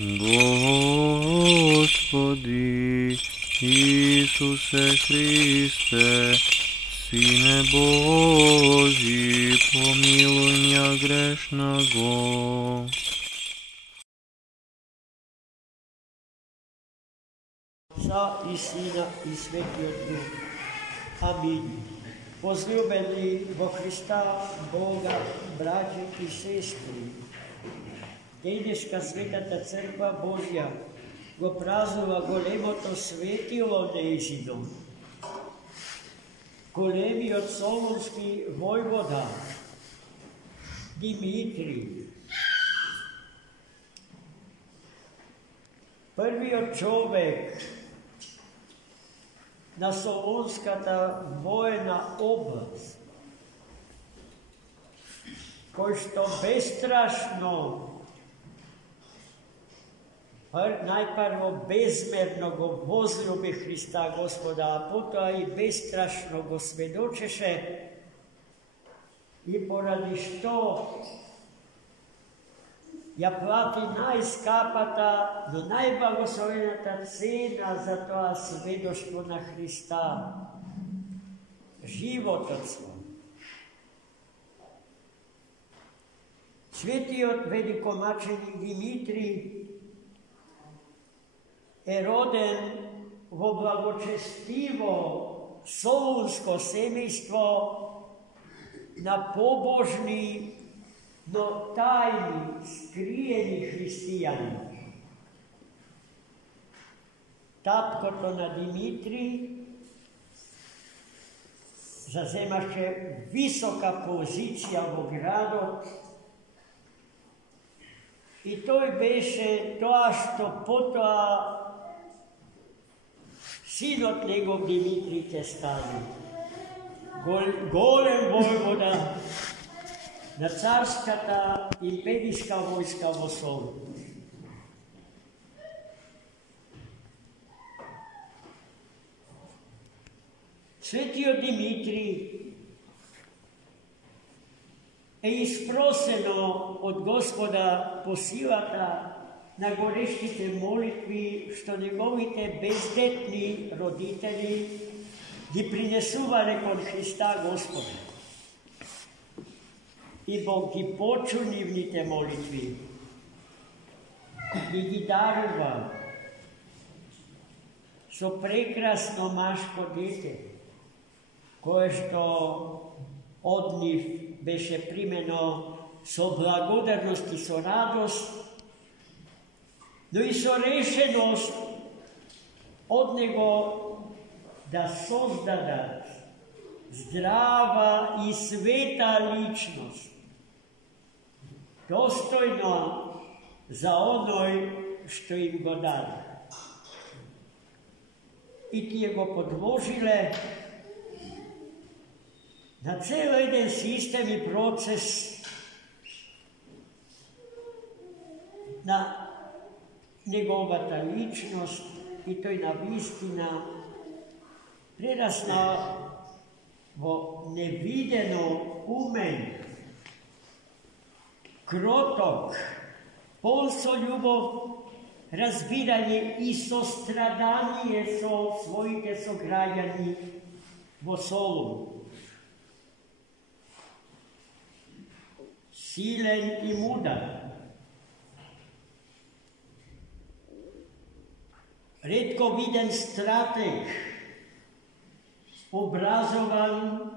Господи Ісусе Христе, Сине Божий, помилуй меня грешного. Отца и Сина и Святого Духа. Аминь. Возлюбени во Христа Бога, братья и сестры, денешка Светата Църква Божия го празнува големото светило нејзино. Големиот солунски војвода Димитрий, првиот човек на Солунската војна област, кој што бестрашно, најпрво безмерно го возлюби Христа Господа, а потоа и бестрашно го сведочеше, и поради што ја плати најскапата, но најблагословената цена за тоа сведоштво на Христа, животот свој. Светиот великомаченик Димитрий е роден во благочестиво солунско семејство на побожни, но тајни, скриени христијани. Таткото на Димитрий заземаше висока позиција во градот и тој беше тоа што потоа синот негов Димитрий ќе стане. Голем војвода на царската империјска војска во Солун. Светиот Димитрий е испросено од Господа по силата на горешките молитви што неговите бездетни родители ги принесувале кон Христа Господа. И Бог ги почу нивните молитви и ги дарува со прекрасно машко дете, кое што од нив беше примено со благодарност и со радост, но и со решеност од него да создадат здрава и света личност, достојно за оној што им го даде. И тие го подложиле на цел еден систем и процес на неговата личност, и тој на вистина прерасна во невидено умен, кроток, полн со љубов, разбирање и сострадание со своите сограѓани во Солун. Силен и мудар, ретко виден стратег, образован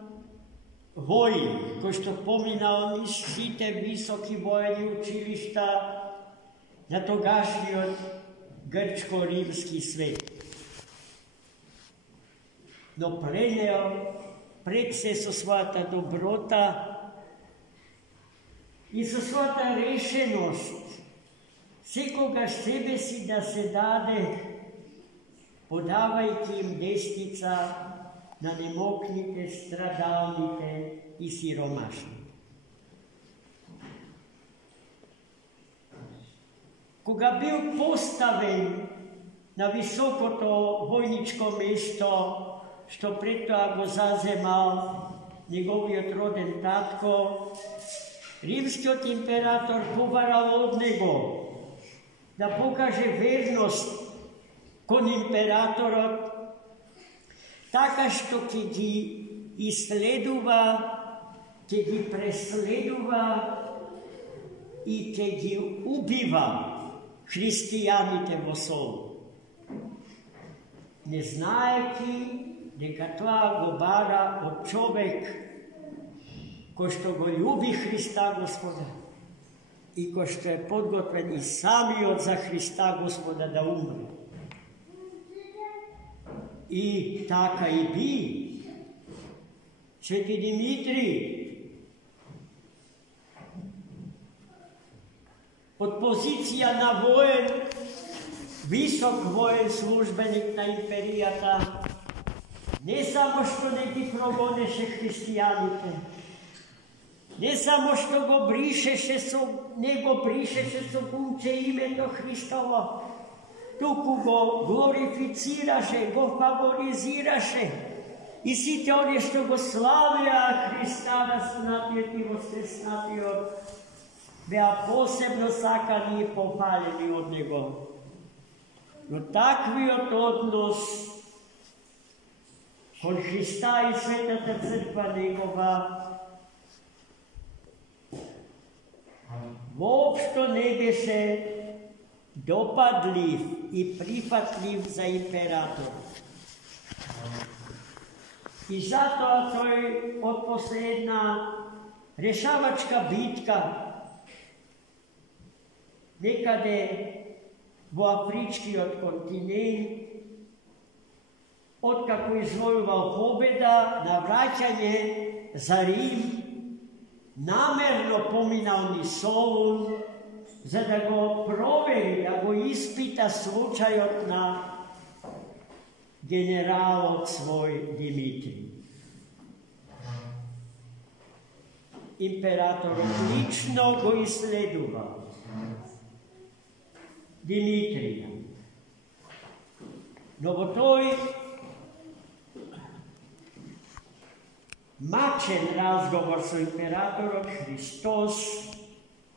воин, кој што поминал низ сите високи воени училишта на тогашниот грчко-римски свет. Но пренео пред се со својата доброта и со својата решеност секогаш себе си да се даде, подавајќи им десница на немокните, страдалните и сиромашни. Кога бил поставен на високото војничко место, што пред тоа го заземал неговиот роден татко, римскиот император побарал од него da pokaže vernosť kon imperátorot, така što ќе ги исследува, ќе ги преследува и ќе ги убива христијаните во Солун. Не знаеки дека тоа го бара од човек кој што го љуби Христа Господа и кој што е подготвен и самиот за Христа Господа да умре. И така и би. Свети Димитрий од позиција на воен, висок воен службеник на империјата, не само што не ги прогонеше христијаните, не само што го бришеше со гумче името Христово, туку го глорифицираше, го фаворизираше и сите оние што го славеа Христа распнатиот и воскреснатиот, беа посебно сакани и пофалени од него. Но таквиот однос кон Христа и Светата Црква негова воопшто не беше допадлив и прифатлив за император. И затоа тој од последна решавачка битка некаде во Афричкиот континент, откако извојувал победа на враќање за Рим, намерно поминал низ Солун, за да го провери, да го испита случајот на генералот свој Димитрий. Императорот лично го исследувал Димитрија. Но во тој мачен разговор со императорот, Христос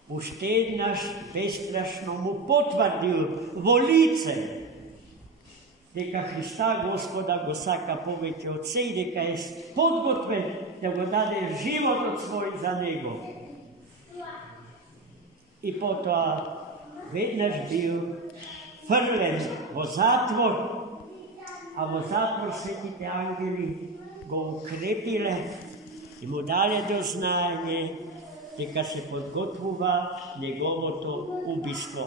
уште еднаш бестрашно му потврдил во лице дека Христа Господа го сака повеќе од се и дека е подготвен да го даде животот свој за него. И потоа веднаш бил фрлен во затвор, а во затвор светите ангели го укрепиле и му дале до знаење дека се подготвува неговото убиство.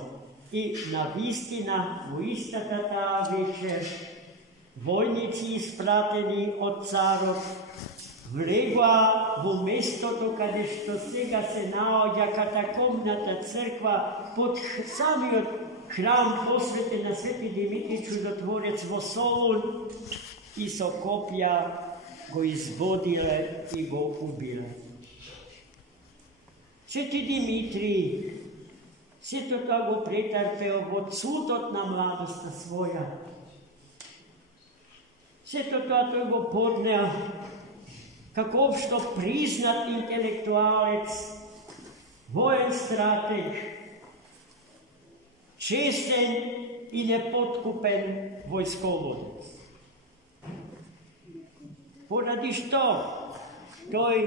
И навистина, во истата таа вечер, војници испратени од царот влегоа во местото каде што сега се наоѓа катакомната црква под самиот храм посветен на Свети Димитрий Чудотворец во Солун и со копја го изводиле и го убиле. Свети Димитрий сето тоа го претрпел во цудот на младоста своја. Сето тоа тој го поднел како општо признат интелектуалец, воен стратег, честен и непоткупен војсководец. Поради што тој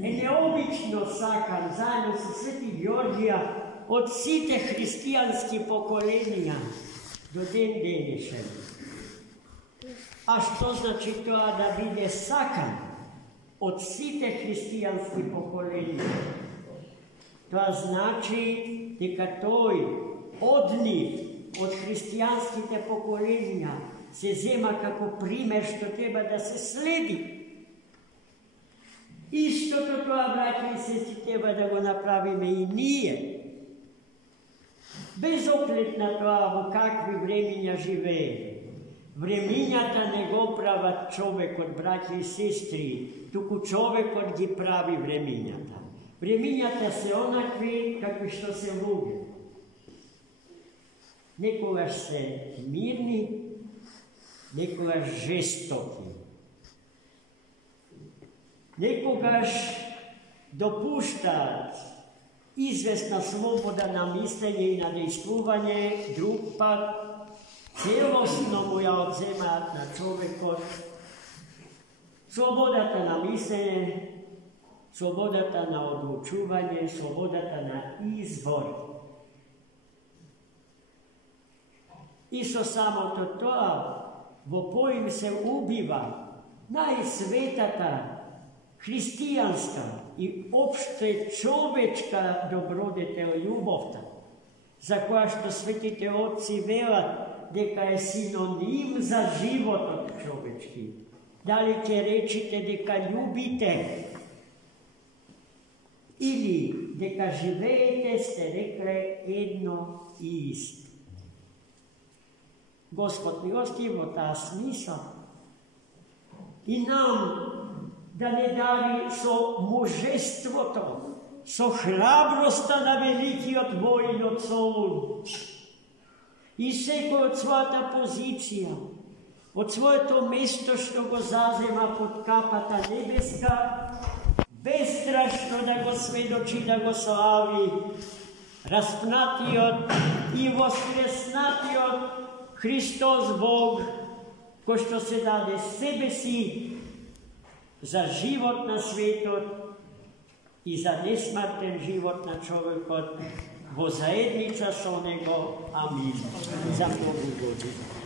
е необично сакан заедно со Свети Георгија од сите христијански поколенија до ден денешен. А што значи тоа да биде сакан од сите христијански поколенија? Тоа значи дека тој од нив, од христијанските поколенија, се зема како пример што треба да се следи. Истото тоа, браќи и сестри, треба да го направиме и ние. Без оглед на тоа во какви времиња живее. Времињата не го прават човекот, браќи и сестри, туку човекот ги прави времињата. Времињата се онакви какви што се луѓе. Некогаш се мирни, некогаш жестоки. Некогаш допуштаат izvesna sloboda na mišljenje i na dejstvovanje, drug pak celostno mu ja odzema na čovjekot, slobodata na mišljenje, slobodata na odlučuvanje, slobodata na izbor. Isto samo to, bo pojim se ubiva najsvetata hristijanska i opšte čovečka dobrodetel ljubovta, za koja što svetite otci vela, deka je sinonim za život od čovečki. Da li će rečite deka ljubite ili deka živete, ste rekle jedno i isto. Gospod milostivo ta smisla i nam da ne dari so mužestvotom, so hrabrosta na veliki od vojn od sol. I seko od svata pozicija, od svoje to mesto što go zazema pod kapata nebeska, bestrašno da go svedoči, da go slavi, raspnatio i voskresnatio Hristos Bog, ko što se dade sebe si za život na svetu i za nesmrten život na čovjekot, bo zajednica so nego. Amin. Za Bogu Bogu.